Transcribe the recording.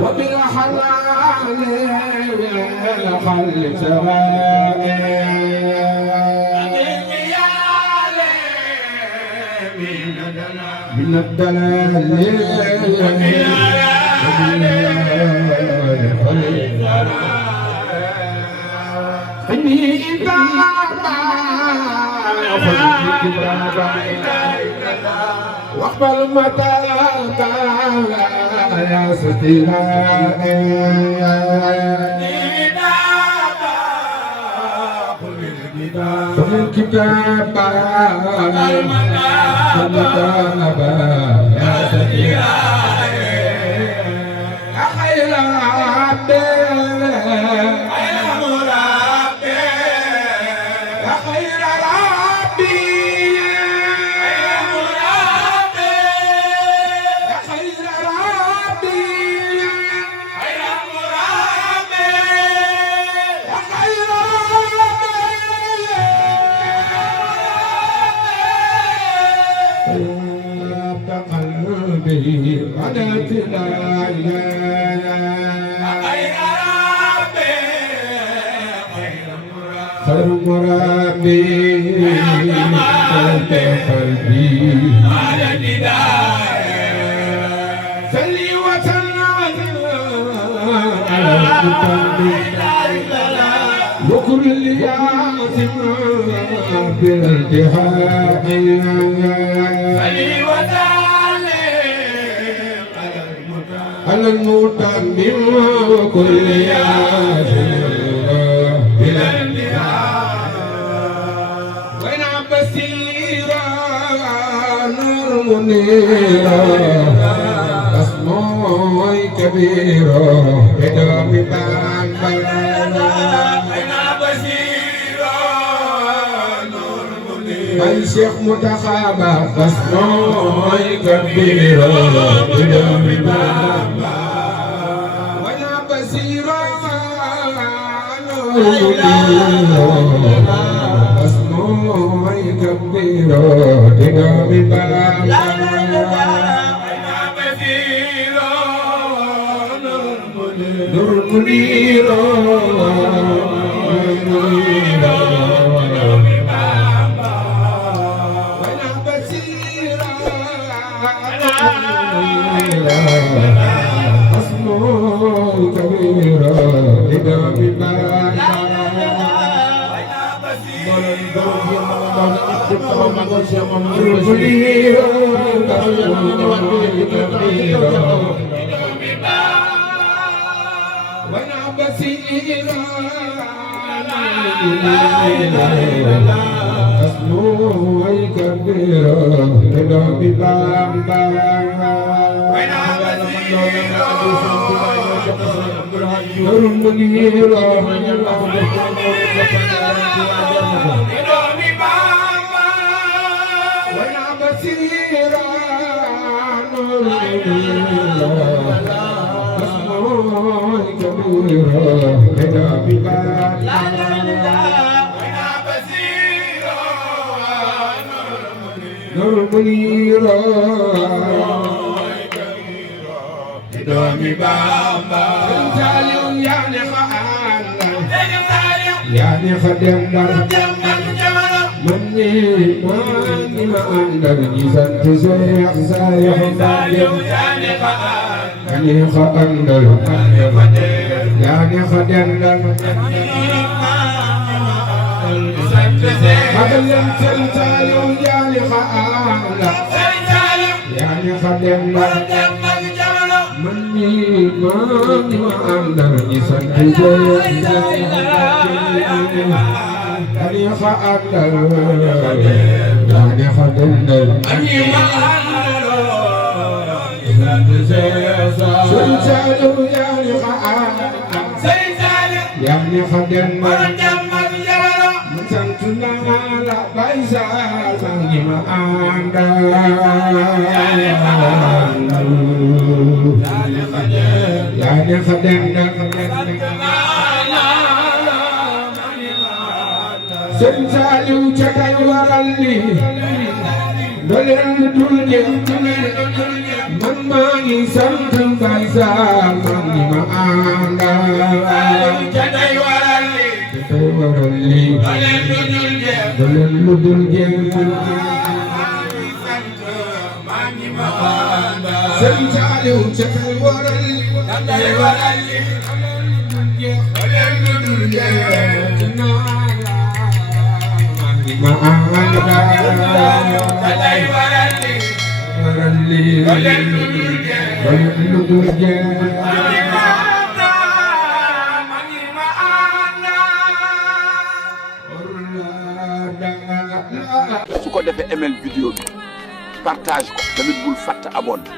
وبالعالمين حلالي خلي سرائي من الدلال إني إذا واقبل متاك يا ستيرائي خذ الكتاب يا ستيرائي يا خير عبد خير مرابي قلب قلبي على نداء سلي وسلم على وكل اللي يعزم بالانتهاء سلي وسلم على المتمم وكل يعزم منيرا اسمه كبيرا بدم بان انا بشيرا نور منير اي شيخ متخابا اسمه كبيرا بدم بان وانا بشيرا نور منير اسمه كبيرا بدم بان نور منير وانا بصيرا اسمه كبيرا لدم بان وانا بصيرا اسمه كبيرا لدم بان وانا بصيرا نور منير وانا بصيرا نور اسمه كبيرا لدم بان نور منير دومي بابا سالم يعني خان يعني خدم مني ما عندك جيسان تسيح سايح خادم يعني خان يعني خدم خدم سالم يعني خان يعني خدم مني ما عندك جيسان تسيح يعني خان يعني خدم سلسلوا يعني خان يعني خدم سنتنا لا بايسا سنجي ما anda يعني خدم سنسالوا جكاي ورالي dolen dul jeex man maa ngi sant Baay Saal man ñi ma àndal jatay waral li dolen lu dul jeex Sëriñ Saaliw jatay waral li dolen lu dul jeex ma àndal jatay waral li dolen lu dul jeex su ko defee ML vidéo bi partage ko tamit bul fàtte abonné